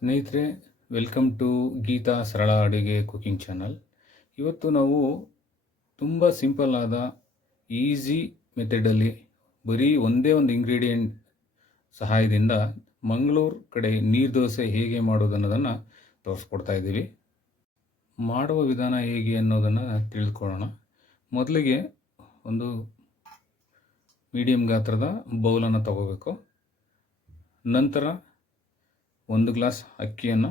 ಸ್ನೇಹಿತರೆ, welcome to Geetha ಸರಳ ಅಡುಗೆ ಕುಕಿಂಗ್ ಚಾನಲ್. ಇವತ್ತು ನಾವು ತುಂಬ ಸಿಂಪಲ್ ಆದ ಈಸಿ ಮೆಥಡಲ್ಲಿ ಬರೀ ಒಂದೇ ಒಂದು ಇಂಗ್ರೀಡಿಯೆಂಟ್ ಸಹಾಯದಿಂದ ಮಂಗಳೂರು ಕಡೆ ನೀರು ದೋಸೆ ಹೇಗೆ ಮಾಡೋದು ಅನ್ನೋದನ್ನು ತೋರಿಸ್ಕೊಡ್ತಾ ಇದ್ದೀವಿ. ಮಾಡುವ ವಿಧಾನ ಹೇಗೆ ಅನ್ನೋದನ್ನು ತಿಳಿದುಕೊಳ್ಳೋಣ. ಮೊದಲಿಗೆ ಒಂದು ಮೀಡಿಯಮ್ ಗಾತ್ರದ ಬೌಲನ್ನು ತಗೋಬೇಕು. ನಂತರ 1 ಗ್ಲಾಸ್ ಅಕ್ಕಿಯನ್ನು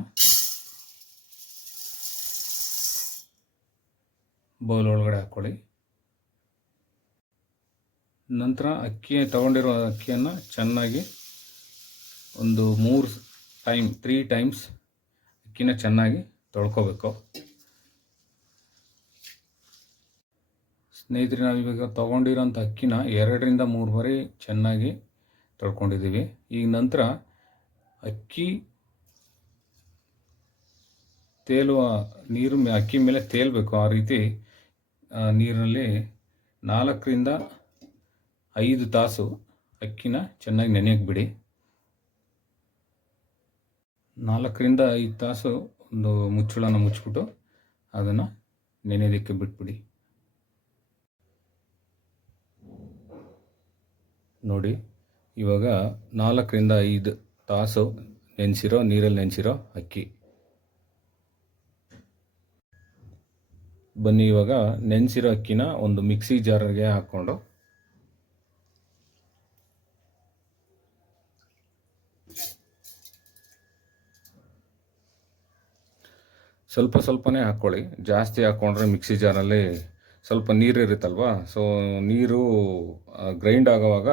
ಬೌಲ್ ಒಳಗಡೆ ಹಾಕ್ಕೊಳ್ಳಿ. ನಂತರ ತಗೊಂಡಿರೋ ಅಕ್ಕಿಯನ್ನು ಚೆನ್ನಾಗಿ ಒಂದು 3 ಟೈಮ್ಸ್ ಅಕ್ಕಿನ ಚೆನ್ನಾಗಿ ತೊಳ್ಕೊಬೇಕು. ಸ್ನೇಹಿತರೆ, ನಾವಿವಾಗ ತೊಗೊಂಡಿರೋಂಥ ಅಕ್ಕಿನ 2ರಿಂದ 3 ಬಾರಿ ಚೆನ್ನಾಗಿ ತೊಳ್ಕೊಂಡಿದ್ದೀವಿ. ಈಗ ನಂತರ ಅಕ್ಕಿ ತೇಲುವ ನೀರು ಅಕ್ಕಿ ಮೇಲೆ ತೇಲಬೇಕು. ಆ ರೀತಿ ನೀರಿನಲ್ಲಿ 4ರಿಂದ 5 ತಾಸು ಅಕ್ಕಿನ ಚೆನ್ನಾಗಿ ನೆನೆಯಕ್ಕೆ ಬಿಡಿ. 4ರಿಂದ 5 ತಾಸು ಒಂದು ಮುಚ್ಚಳನ ಮುಚ್ಚಿಬಿಟ್ಟು ಅದನ್ನು ನೆನೆಯೋದಕ್ಕೆ ಬಿಟ್ಬಿಡಿ. ನೋಡಿ, ಇವಾಗ 4ರಿಂದ 5 ತಾಸು ನೀರಲ್ಲಿ ನೆನೆಸಿರೋ ಅಕ್ಕಿ. ಬನ್ನಿ, ಇವಾಗ ನೆನೆಸಿರೋ ಅಕ್ಕಿನ ಒಂದು ಮಿಕ್ಸಿ ಜಾರ್ಗೆ ಹಾಕ್ಕೊಂಡು ಸ್ವಲ್ಪನೇ ಹಾಕ್ಕೊಳ್ಳಿ. ಜಾಸ್ತಿ ಹಾಕ್ಕೊಂಡ್ರೆ ಮಿಕ್ಸಿ ಜಾರಲ್ಲಿ ಸ್ವಲ್ಪ ನೀರು ಇರುತ್ತಲ್ವ, ಸೊ ನೀರು ಗ್ರೈಂಡ್ ಆಗೋವಾಗ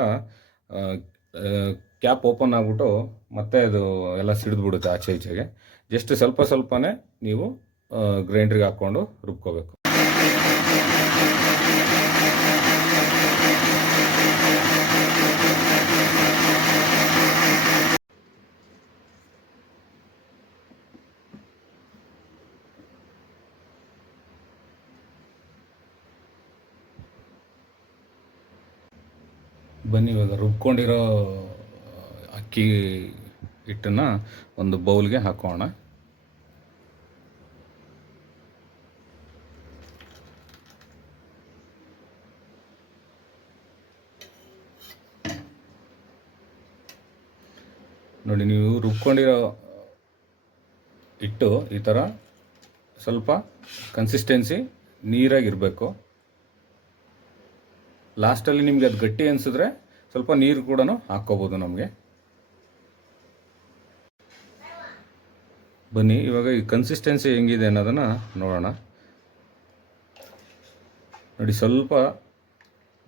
ಕ್ಯಾಪ್ ಓಪನ್ ಆಗಿಬಿಟ್ಟು ಮತ್ತೆ ಅದು ಎಲ್ಲ ಸಿಡಿದ್ಬಿಡುತ್ತೆ ಆಚೆ ಈಚೆಗೆ. ಜಸ್ಟ್ ಸ್ವಲ್ಪನೇ ನೀವು ಗ್ರೈಂಡ್ರಿಗೆ ಹಾಕ್ಕೊಂಡು ರುಬ್ಕೋಬೇಕು. ಬನ್ನಿ, ಇವಾಗ ರುಬ್ಕೊಂಡಿರೋ ಅಕ್ಕಿ ಹಿಟ್ಟನ್ನು ಒಂದು ಬೌಲ್ಗೆ ಹಾಕೋಣ. ನೋಡಿ, ನೀವು ರುಬ್ಕೊಂಡಿರೋ ಹಿಟ್ಟು ಈ ಥರ ಸ್ವಲ್ಪ ಕನ್ಸಿಸ್ಟೆನ್ಸಿ ನೀರಾಗಿರಬೇಕು. ಲಾಸ್ಟಲ್ಲಿ ನಿಮಗೆ ಅದು ಗಟ್ಟಿ ಅನಿಸಿದ್ರೆ ಸ್ವಲ್ಪ ನೀರು ಕೂಡ ಹಾಕ್ಕೋಬೋದು ನಮಗೆ. ಬನ್ನಿ, ಇವಾಗ ಈ ಕನ್ಸಿಸ್ಟೆನ್ಸಿ ಹೆಂಗಿದೆ ಅನ್ನೋದನ್ನು ನೋಡೋಣ. ನೋಡಿ, ಸ್ವಲ್ಪ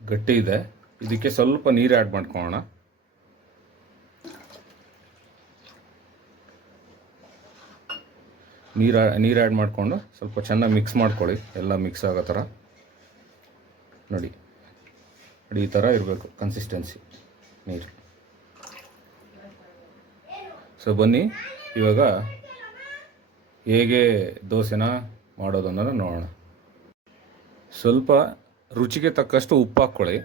ಗಟ್ಟಿ ಇದೆ. ಇದಕ್ಕೆ ಸ್ವಲ್ಪ ನೀರು ಆ್ಯಡ್ ಮಾಡ್ಕೊಳ್ಳೋಣ. ನೀರು ಆ್ಯಡ್ ಮಾಡಿಕೊಂಡು ಸ್ವಲ್ಪ ಚೆನ್ನಾಗಿ ಮಿಕ್ಸ್ ಮಾಡ್ಕೊಳ್ಳಿ. ಎಲ್ಲ ಮಿಕ್ಸ್ ಆಗೋ ಥರ ನೋಡಿ, ಈ ಥರ ಇರಬೇಕು ಕನ್ಸಿಸ್ಟೆನ್ಸಿ ನೀರು. ಸೊ ಬನ್ನಿ, ಇವಾಗ ಹೇಗೆ ದೋಸೆನ ಮಾಡೋದು ಅನ್ನೋದನ್ನು ನೋಡೋಣ. ಸ್ವಲ್ಪ ರುಚಿಗೆ ತಕ್ಕಷ್ಟು ಉಪ್ಪು ಹಾಕ್ಕೊಳ್ಳಿ.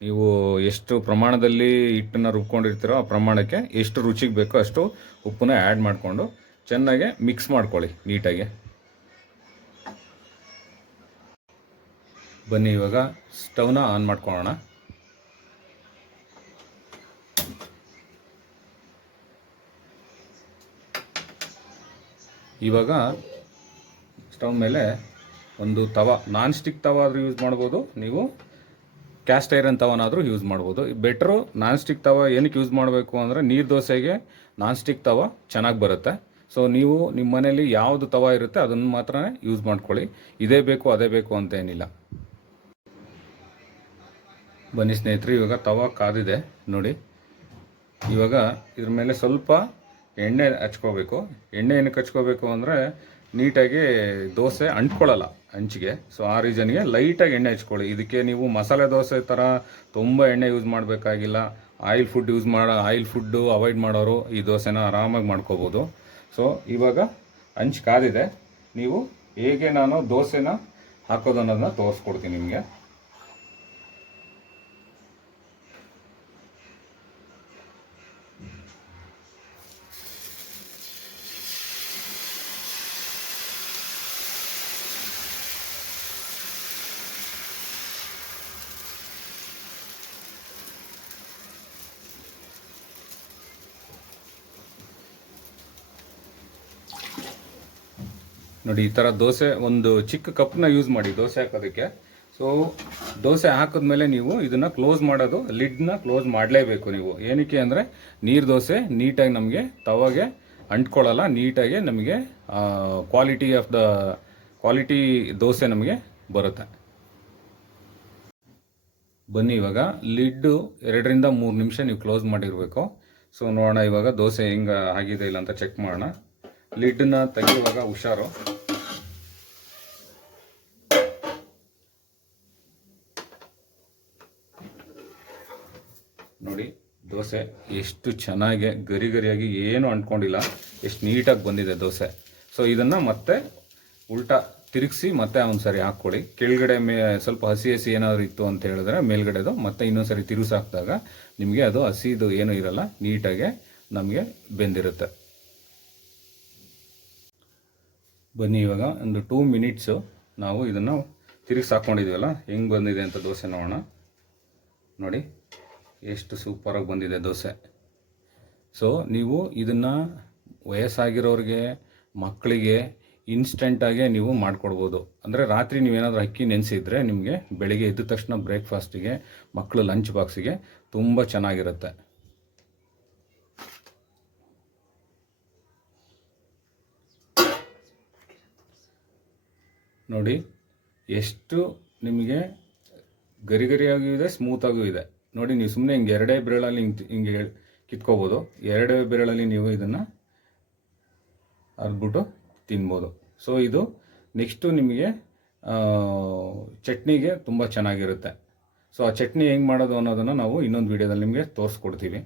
ನೀವು ಎಷ್ಟು ಪ್ರಮಾಣದಲ್ಲಿ ಹಿಟ್ಟನ್ನು ರುಬ್ಕೊಂಡಿರ್ತೀರೋ ಆ ಪ್ರಮಾಣಕ್ಕೆ ಎಷ್ಟು ರುಚಿಗೆ ಬೇಕೋ ಅಷ್ಟು ಉಪ್ಪನ್ನ ಆ್ಯಡ್ ಮಾಡಿಕೊಂಡು ಚೆನ್ನಾಗಿ ಮಿಕ್ಸ್ ಮಾಡ್ಕೊಳ್ಳಿ ನೀಟಾಗಿ. ಬನ್ನಿ, ಇವಾಗ ಸ್ಟವ್ನ ಆನ್ ಮಾಡ್ಕೊಳ್ಳೋಣ. ಇವಾಗ ಸ್ಟವ್ ಮೇಲೆ ಒಂದು ತವ, ನಾನ್ ಸ್ಟಿಕ್ ತವ ಆದರೂ ಯೂಸ್ ಮಾಡ್ಬೋದು, ನೀವು ಕ್ಯಾಸ್ಟ್ ಐರನ್ ತವನಾದರೂ ಯೂಸ್ ಮಾಡ್ಬೋದು. ಬೆಟ್ರು ನಾನ್ ಸ್ಟಿಕ್ ತವ ಏನಕ್ಕೆ ಯೂಸ್ ಮಾಡಬೇಕು ಅಂದರೆ ನೀರು ದೋಸೆಗೆ ನಾನ್ ಸ್ಟಿಕ್ ತವ ಚೆನ್ನಾಗಿ ಬರುತ್ತೆ. ಸೊ ನೀವು ನಿಮ್ಮ ಮನೇಲಿ ಯಾವುದು ತವ ಇರುತ್ತೆ ಅದನ್ನು ಮಾತ್ರ ಯೂಸ್ ಮಾಡ್ಕೊಳ್ಳಿ. ಇದೇ ಬೇಕು ಅದೇ ಬೇಕು ಅಂತ ಏನಿಲ್ಲ. ಬನ್ನಿ ಸ್ನೇಹಿತರೆ, ಇವಾಗ ತವ ಕಾದಿದೆ ನೋಡಿ. ಇವಾಗ ಇದ್ರ ಮೇಲೆ ಸ್ವಲ್ಪ ಎಣ್ಣೆ ಹಚ್ಕೋಬೇಕು. ಎಣ್ಣೆ ಏನಕ್ಕೆ ಹಚ್ಕೋಬೇಕು ಅಂದರೆ ನೀಟಾಗಿ ದೋಸೆ ಅಂಟ್ಕೊಳ್ಳಲ್ಲ ಹಂಚಿಗೆ. ಸೊ ಆ ರೀಸನ್ಗೆ ಲೈಟಾಗಿ ಎಣ್ಣೆ ಹಚ್ಕೊಳ್ಳಿ. ಇದಕ್ಕೆ ನೀವು ಮಸಾಲೆ ದೋಸೆ ಥರ ತುಂಬ ಎಣ್ಣೆ ಯೂಸ್ ಮಾಡಬೇಕಾಗಿಲ್ಲ. ಆಯಿಲ್ ಫುಡ್ಡು ಅವಾಯ್ಡ್ ಮಾಡೋರು ಈ ದೋಸೆನ ಆರಾಮಾಗಿ ಮಾಡ್ಕೋಬೋದು. ಸೊ ಇವಾಗ ಹಂಚು ಕಾದಿದೆ. ನೀವು ಹೇಗೆ ನಾನು ದೋಸೆನ ಹಾಕೋದು ಅನ್ನೋದನ್ನ ತೋರಿಸ್ಕೊಡ್ತೀನಿ ನಿಮಗೆ. ನೋಡಿ, ಈ ಥರ ದೋಸೆ ಒಂದು ಚಿಕ್ಕ ಕಪ್ನ ಯೂಸ್ ಮಾಡಿ ದೋಸೆ ಹಾಕೋದಕ್ಕೆ. ಸೊ ದೋಸೆ ಹಾಕಿದ್ಮೇಲೆ ನೀವು ಇದನ್ನು ಕ್ಲೋಸ್ ಮಾಡೋದು, ಲಿಡ್ನ ಕ್ಲೋಸ್ ಮಾಡಲೇಬೇಕು ನೀವು. ಏನಕ್ಕೆ ಅಂದರೆ ನೀರು ದೋಸೆ ನೀಟಾಗಿ ನಮಗೆ ತವಾಗೆ ಅಂಟ್ಕೊಳ್ಳಲ್ಲ, ನೀಟಾಗಿ ನಮಗೆ ಕ್ವಾಲಿಟಿ ದೋಸೆ ನಮಗೆ ಬರುತ್ತೆ. ಬನ್ನಿ, ಇವಾಗ ಲಿಡ್ಡು 2ರಿಂದ 3 ನಿಮಿಷ ನೀವು ಕ್ಲೋಸ್ ಮಾಡಿರಬೇಕು. ಸೊ ನೋಡೋಣ ಇವಾಗ ದೋಸೆ ಹೆಂಗೆ ಆಗಿದೆ ಇಲ್ಲ ಅಂತ ಚೆಕ್ ಮಾಡೋಣ. ಲಿಡ್ನ ತೆಗೆಯುವಾಗ ಹುಷಾರು. ನೋಡಿ ದೋಸೆ ಎಷ್ಟು ಚೆನ್ನಾಗಿ ಗರಿಯಾಗಿ ಏನು ಅಂಟ್ಕೊಂಡಿಲ್ಲ, ಎಷ್ಟು ನೀಟಾಗಿ ಬಂದಿದೆ ದೋಸೆ. ಸೊ ಇದನ್ನು ಮತ್ತೆ ಉಲ್ಟಾ ತಿರುಗಿಸಿ ಮತ್ತೆ ಒಂದು ಸರಿ ಹಾಕ್ಕೊಳ್ಳಿ. ಕೆಳಗಡೆ ಸ್ವಲ್ಪ ಹಸಿ ಏನಾದರೂ ಇತ್ತು ಅಂತ ಹೇಳಿದ್ರೆ ಮೇಲ್ಗಡೆದು ಮತ್ತೆ ಇನ್ನೊಂದು ಸರಿ ತಿರುಗಿಸಿ ಹಾಕಿದಾಗ ನಿಮಗೆ ಅದು ಹಸಿದು ಏನೂ ಇರಲ್ಲ, ನೀಟಾಗೆ ನಮಗೆ ಬೆಂದಿರುತ್ತೆ. ಬನ್ನಿ, ಇವಾಗ ಒಂದು 2 ಮಿನಿಟ್ಸು ನಾವು ಇದನ್ನು ತಿರುಗಿಸಿ ಹಾಕ್ಕೊಂಡಿದ್ದೀವಲ್ಲ, ಹೆಂಗೆ ಬಂದಿದೆ ಅಂತ ದೋಸೆ ನೋಡೋಣ. ನೋಡಿ ಎಷ್ಟು ಸೂಪರಾಗಿ ಬಂದಿದೆ ದೋಸೆ. ಸೊ ನೀವು ಇದನ್ನು ವಯಸ್ಸಾಗಿರೋರಿಗೆ, ಮಕ್ಕಳಿಗೆ ಇನ್ಸ್ಟೆಂಟಾಗೆ ನೀವು ಮಾಡಿಕೊಡ್ಬೋದು. ಅಂದರೆ ರಾತ್ರಿ ನೀವೇನಾದರೂ ಅಕ್ಕಿ ನೆನೆಸಿದ್ರೆ ನಿಮಗೆ ಬೆಳಿಗ್ಗೆ ಎದ್ದ ತಕ್ಷಣ ಬ್ರೇಕ್ಫಾಸ್ಟಿಗೆ, ಮಕ್ಕಳು ಲಂಚ್ ಬಾಕ್ಸಿಗೆ ತುಂಬ ಚೆನ್ನಾಗಿರುತ್ತೆ. ನೋಡಿ ಎಷ್ಟು ನಿಮಗೆ ಗರಿಯಾಗೂ ಇದೆ, ಸ್ಮೂತಾಗೂ ಇದೆ. ನೋಡಿ, ನೀವು ಸುಮ್ಮನೆ ಹಿಂಗೆ 2 ಬೆರಳಲ್ಲಿ ಹಿಂಗೆ ಕಿತ್ಕೋಬೋದು. 2 ಬೆರಳಲ್ಲಿ ನೀವು ಇದನ್ನು ಅರ್ದ್ಬಿಟ್ಟು ತಿನ್ಬೋದು. ಸೊ ಇದು ನೆಕ್ಸ್ಟು ನಿಮಗೆ ಚಟ್ನಿಗೆ ತುಂಬ ಚೆನ್ನಾಗಿರುತ್ತೆ. ಸೊ ಆ ಚಟ್ನಿ ಹೆಂಗೆ ಮಾಡೋದು ಅನ್ನೋದನ್ನು ನಾವು ಇನ್ನೊಂದು ವೀಡಿಯೋದಲ್ಲಿ ನಿಮಗೆ ತೋರಿಸ್ಕೊಡ್ತೀವಿ.